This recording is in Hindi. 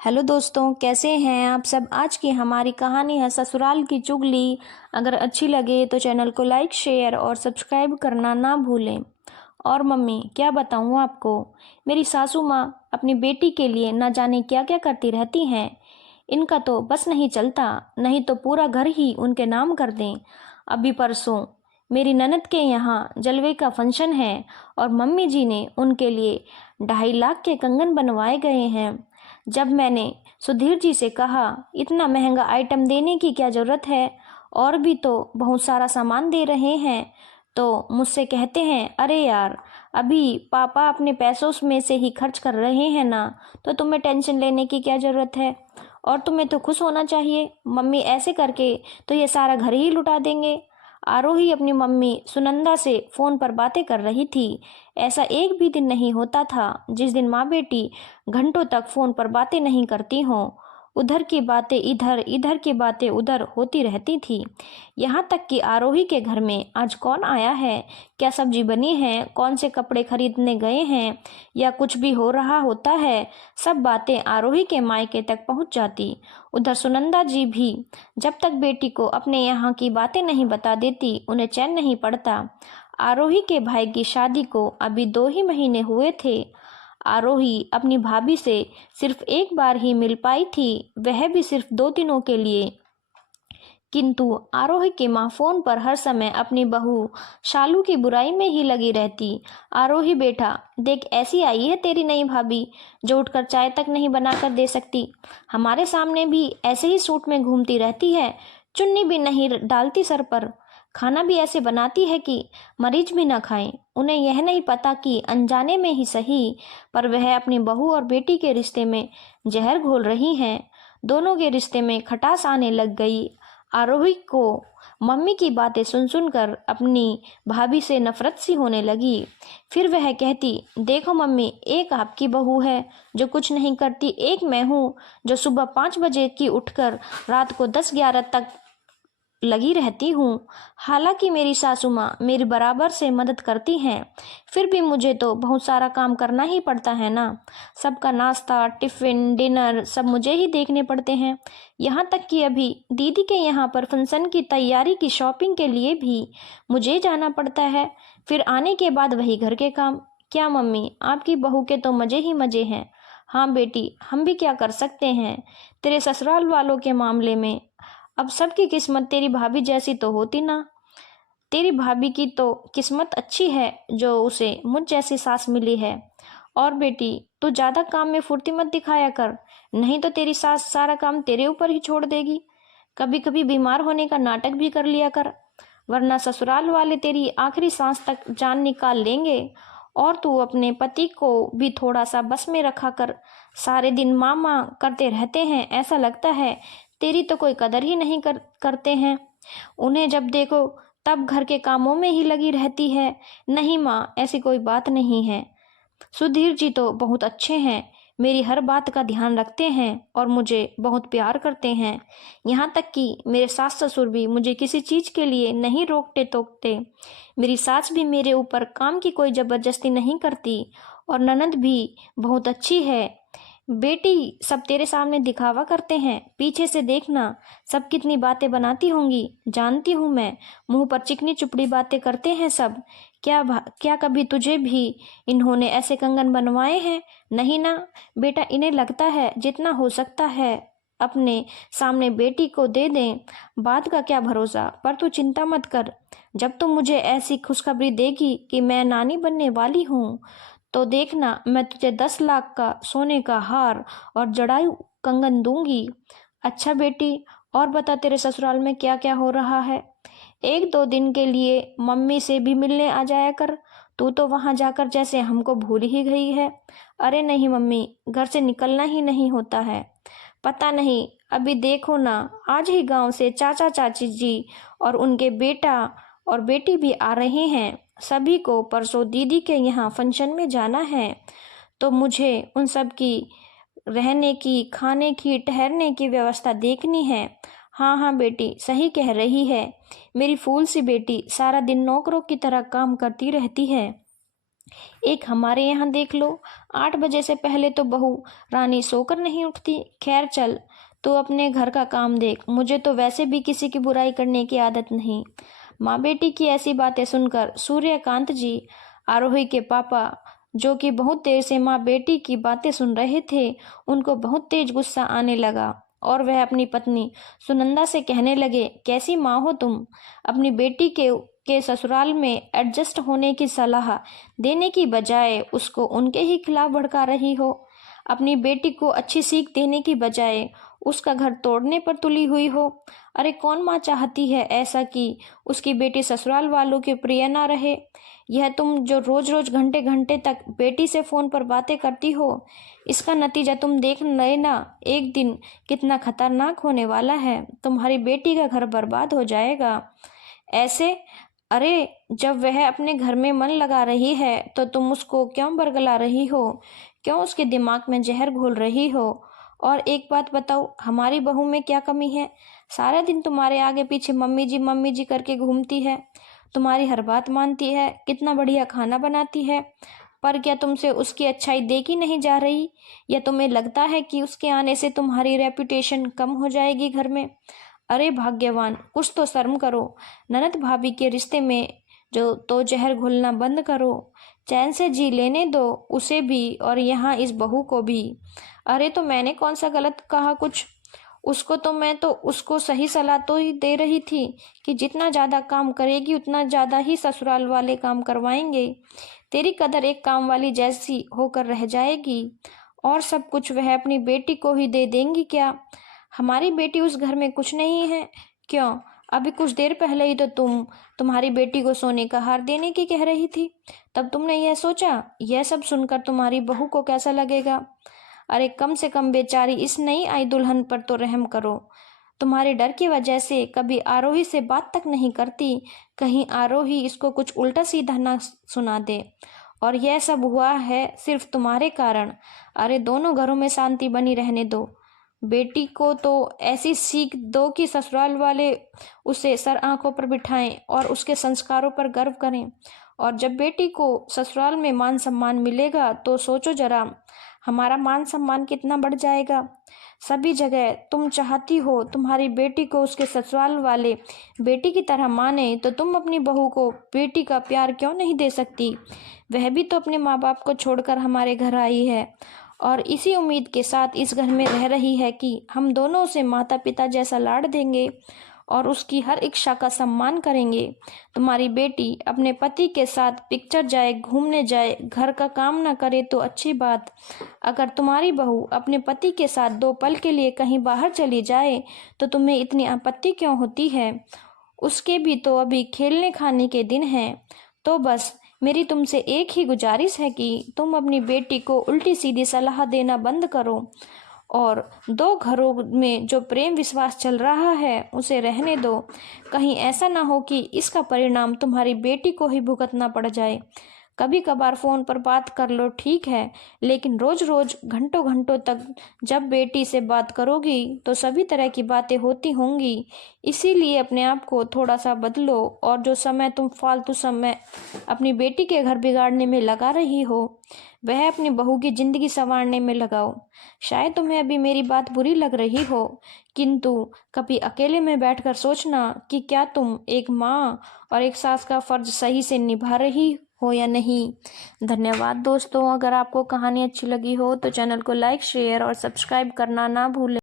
हेलो दोस्तों, कैसे हैं आप सब। आज की हमारी कहानी है ससुराल की चुगली। अगर अच्छी लगे तो चैनल को लाइक शेयर और सब्सक्राइब करना ना भूलें। और मम्मी क्या बताऊँ आपको, मेरी सासू माँ अपनी बेटी के लिए ना जाने क्या क्या करती रहती हैं। इनका तो बस नहीं चलता, नहीं तो पूरा घर ही उनके नाम कर दें। अभी परसों मेरी ननद के यहाँ जलवे का फंक्शन है और मम्मी जी ने उनके लिए 2.5 लाख के कंगन बनवाए गए हैं। जब मैंने सुधीर जी से कहा इतना महंगा आइटम देने की क्या ज़रूरत है, और भी तो बहुत सारा सामान दे रहे हैं, तो मुझसे कहते हैं अरे यार, अभी पापा अपने पैसों में से ही खर्च कर रहे हैं ना, तो तुम्हें टेंशन लेने की क्या ज़रूरत है। और तुम्हें तो खुश होना चाहिए, मम्मी ऐसे करके तो ये सारा घर ही लुटा देंगे। आरोही अपनी मम्मी सुनंदा से फ़ोन पर बातें कर रही थी। ऐसा एक भी दिन नहीं होता था जिस दिन माँ बेटी घंटों तक फ़ोन पर बातें नहीं करती हों। उधर की बातें इधर, इधर की बातें उधर होती रहती थी। यहाँ तक कि आरोही के घर में आज कौन आया है, क्या सब्जी बनी है, कौन से कपड़े खरीदने गए हैं, या कुछ भी हो रहा होता है, सब बातें आरोही के मायके तक पहुँच जाती। उधर सुनंदा जी भी जब तक बेटी को अपने यहाँ की बातें नहीं बता देती उन्हें चैन नहीं पड़ता। आरोही के भाई की शादी को अभी 2 ही महीने हुए थे। आरोही अपनी भाभी से सिर्फ एक बार ही मिल पाई थी, वह भी सिर्फ 2 दिनों के लिए। किंतु आरोही की माँ फोन पर हर समय अपनी बहू शालू की बुराई में ही लगी रहती। आरोही बेटा देख, ऐसी आई है तेरी नई भाभी जो उठकर चाय तक नहीं बनाकर दे सकती। हमारे सामने भी ऐसे ही सूट में घूमती रहती है, चुन्नी भी नहीं डालती सर पर। खाना भी ऐसे बनाती है कि मरीज भी ना खाएं। उन्हें यह नहीं पता कि अनजाने में ही सही, पर वह अपनी बहू और बेटी के रिश्ते में जहर घोल रही हैं। दोनों के रिश्ते में खटास आने लग गई। आरोही को मम्मी की बातें सुन सुनकर अपनी भाभी से नफरत सी होने लगी। फिर वह कहती, देखो मम्मी, एक आपकी बहू है जो कुछ नहीं करती, एक मैं हूँ जो सुबह 5 बजे की उठकर रात को 10-11 तक लगी रहती हूँ। हालांकि मेरी सासू माँ मेरी बराबर से मदद करती हैं, फिर भी मुझे तो बहुत सारा काम करना ही पड़ता है ना। सबका नाश्ता, टिफ़िन, डिनर सब मुझे ही देखने पड़ते हैं। यहाँ तक कि अभी दीदी के यहाँ पर फंक्शन की तैयारी की शॉपिंग के लिए भी मुझे जाना पड़ता है। फिर आने के बाद वही घर के काम। क्या मम्मी, आपकी बहू के तो मज़े ही मज़े हैं। हाँ बेटी, हम भी क्या कर सकते हैं तेरे ससुराल वालों के मामले में। अब सबकी किस्मत तेरी भाभी जैसी तो होती ना। तेरी भाभी की तो किस्मत अच्छी है जो उसे मुझ जैसी सास मिली है। और बेटी, तू ज़्यादा काम में फुर्ती मत दिखाया कर, नहीं तो तेरी सास सारा काम तेरे ऊपर ही छोड़ देगी। कभी कभी बीमार होने का नाटक भी कर लिया कर, वरना ससुराल वाले तेरी आखिरी सांस तक जान निकाल लेंगे। और तू अपने पति को भी थोड़ा सा बस में रखा कर। सारे दिन माँ माँ करते रहते हैं, ऐसा लगता है तेरी तो कोई कदर ही नहीं करते हैं। उन्हें जब देखो तब घर के कामों में ही लगी रहती है। नहीं माँ, ऐसी कोई बात नहीं है। सुधीर जी तो बहुत अच्छे हैं, मेरी हर बात का ध्यान रखते हैं और मुझे बहुत प्यार करते हैं। यहाँ तक कि मेरे सास ससुर भी मुझे किसी चीज़ के लिए नहीं रोकते टोकते। मेरी सास भी मेरे ऊपर काम की कोई ज़बरदस्ती नहीं करती, और ननद भी बहुत अच्छी है। बेटी, सब तेरे सामने दिखावा करते हैं, पीछे से देखना सब कितनी बातें बनाती होंगी। जानती हूँ मैं, मुंह पर चिकनी चुपड़ी बातें करते हैं सब। क्या कभी तुझे भी इन्होंने ऐसे कंगन बनवाए हैं? नहीं ना बेटा, इन्हें लगता है जितना हो सकता है अपने सामने बेटी को दे दें। बात का क्या भरोसा, पर तू चिंता मत कर। जब तू मुझे ऐसी खुशखबरी देगी कि मैं नानी बनने वाली हूँ, तो देखना मैं तुझे 10 लाख का सोने का हार और जड़ायु कंगन दूंगी। अच्छा बेटी, और बता तेरे ससुराल में क्या क्या हो रहा है। 1-2 दिन के लिए मम्मी से भी मिलने आ जाया कर। तू तो वहां जाकर जैसे हमको भूल ही गई है। अरे नहीं मम्मी, घर से निकलना ही नहीं होता है। पता नहीं, अभी देखो ना, आज ही गांव से चाचा चाची जी और उनके बेटा और बेटी भी आ रहे हैं। सभी को परसों दीदी के यहाँ फंक्शन में जाना है, तो मुझे उन सब की रहने की, खाने की, ठहरने की व्यवस्था देखनी है। हाँ हाँ बेटी, सही कह रही है। मेरी फूल सी बेटी सारा दिन नौकरों की तरह काम करती रहती है। एक हमारे यहाँ देख लो, 8 बजे से पहले तो बहू रानी सोकर नहीं उठती। खैर चल, तू अपने घर का काम देख, मुझे तो वैसे भी किसी की बुराई करने की आदत नहीं। माँ बेटी की ऐसी बातें सुनकर सूर्यकांत जी, आरोही के पापा, जो कि बहुत देर से माँ बेटी की बातें सुन रहे थे, उनको बहुत तेज गुस्सा आने लगा और वह अपनी पत्नी सुनंदा से कहने लगे, कैसी माँ हो तुम? अपनी बेटी के ससुराल में एडजस्ट होने की सलाह देने की बजाय उसको उनके ही खिलाफ भड़का रही हो। अपनी बेटी को अच्छी सीख देने की बजाय उसका घर तोड़ने पर तुली हुई हो। अरे कौन माँ चाहती है ऐसा कि उसकी बेटी ससुराल वालों के प्रिय ना रहे? यह तुम जो रोज रोज घंटे घंटे तक बेटी से फोन पर बातें करती हो, इसका नतीजा तुम देख लेना एक दिन कितना खतरनाक होने वाला है। तुम्हारी बेटी का घर बर्बाद हो जाएगा। ऐसे, अरे जब वह अपने घर में मन लगा रही है तो तुम उसको क्यों बरगला रही हो? क्यों उसके दिमाग में जहर घोल रही हो? और एक बात बताओ, हमारी बहू में क्या कमी है? सारा दिन तुम्हारे आगे पीछे मम्मी जी करके घूमती है, तुम्हारी हर बात मानती है, कितना बढ़िया खाना बनाती है, पर क्या तुमसे उसकी अच्छाई देखी नहीं जा रही? या तुम्हें लगता है कि उसके आने से तुम्हारी रेपुटेशन कम हो जाएगी घर में? अरे भाग्यवान, कुछ तो शर्म करो। ननद भाभी के रिश्ते में जो तो जहर घुलना बंद करो। चैन से जी लेने दो उसे भी और यहाँ इस बहू को भी। अरे तो मैंने कौन सा गलत कहा कुछ? मैं तो उसको सही सलाह तो ही दे रही थी कि जितना ज़्यादा काम करेगी उतना ज़्यादा ही ससुराल वाले काम करवाएंगे। तेरी कदर एक काम वाली जैसी होकर रह जाएगी और सब कुछ वह अपनी बेटी को ही दे देंगी क्या? हमारी बेटी उस घर में कुछ नहीं है। क्यों? अभी कुछ देर पहले ही तो तुम्हारी बेटी को सोने का हार देने की कह रही थी। तब तुमने यह सोचा? यह सब सुनकर तुम्हारी बहू को कैसा लगेगा? अरे कम से कम बेचारी इस नई आई दुल्हन पर तो रहम करो। तुम्हारे डर की वजह से कभी आरोही से बात तक नहीं करती, कहीं आरोही इसको कुछ उल्टा सीधा ना सुना दे। और यह सब हुआ है सिर्फ तुम्हारे कारण। अरे दोनों घरों में शांति बनी रहने दो। बेटी को तो ऐसी सीख दो कि ससुराल वाले उसे सर आंखों पर बिठाएं और उसके संस्कारों पर गर्व करें। और जब बेटी को ससुराल में मान सम्मान मिलेगा तो सोचो जरा, हमारा मान सम्मान कितना बढ़ जाएगा। सभी जगह तुम चाहती हो तुम्हारी बेटी को उसके ससुराल वाले बेटी की तरह माने, तो तुम अपनी बहू को बेटी का प्यार क्यों नहीं दे सकती? वह भी तो अपने माँ बाप को छोड़कर हमारे घर आई है और इसी उम्मीद के साथ इस घर में रह रही है कि हम दोनों उसे माता पिता जैसा लाड देंगे और उसकी हर इच्छा का सम्मान करेंगे। तुम्हारी बेटी अपने पति के साथ पिक्चर जाए, घूमने जाए, घर का काम ना करे तो अच्छी बात। अगर तुम्हारी बहू अपने पति के साथ 2 पल के लिए कहीं बाहर चली जाए तो तुम्हें इतनी आपत्ति क्यों होती है? उसके भी तो अभी खेलने खाने के दिन हैं। तो बस मेरी तुमसे एक ही गुजारिश है कि तुम अपनी बेटी को उल्टी सीधी सलाह देना बंद करो और 2 घरों में जो प्रेम विश्वास चल रहा है उसे रहने दो। कहीं ऐसा ना हो कि इसका परिणाम तुम्हारी बेटी को ही भुगतना पड़ जाए। कभी कभार फोन पर बात कर लो ठीक है, लेकिन रोज रोज घंटों घंटों तक जब बेटी से बात करोगी तो सभी तरह की बातें होती होंगी। इसीलिए अपने आप को थोड़ा सा बदलो और जो समय तुम फालतू समय अपनी बेटी के घर बिगाड़ने में लगा रही हो वह अपनी बहू की जिंदगी संवारने में लगाओ। शायद तुम्हें अभी मेरी बात बुरी लग रही हो, किंतु कभी अकेले में बैठकर सोचना कि क्या तुम एक माँ और एक सास का फर्ज सही से निभा रही हो या नहीं। धन्यवाद दोस्तों। अगर आपको कहानी अच्छी लगी हो तो चैनल को लाइक, शेयर और सब्सक्राइब करना ना भूलें।